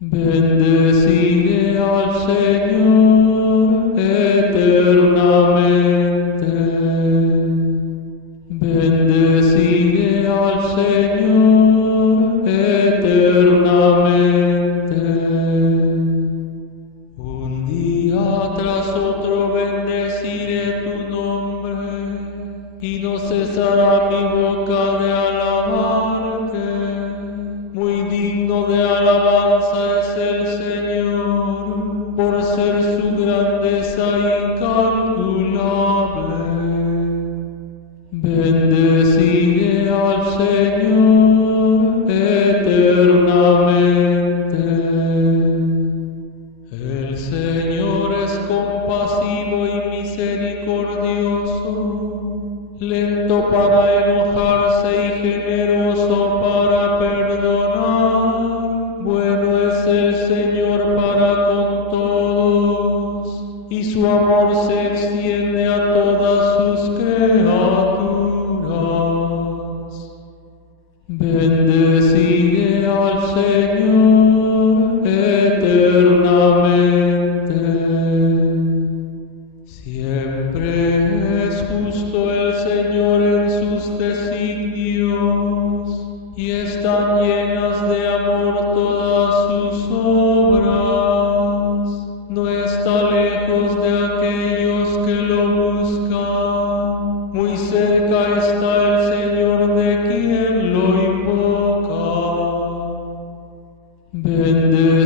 Bendeciré al Señor eternamente. Bendeciré al Señor eternamente. Un día tras otro bendeciré tu nombre y no cesará mi boca de alabarte. Muy digno de alabanza es el Señor, por ser su grandeza incalculable. Bendeciré al Señor eternamente. El Señor es compasivo y misericordioso, lento para enojarse y generoso para perdonar. Bueno es el Señor para con todos, y su amor se extiende a todas sus criaturas. Bendeciré al Señor eternamente. Siempre es justo el Señor en sus designios, y están llenas de amor todas sus obras. No está lejos de aquellos que lo buscan, muy cerca está el Señor de quien lo invoca. Bendeciré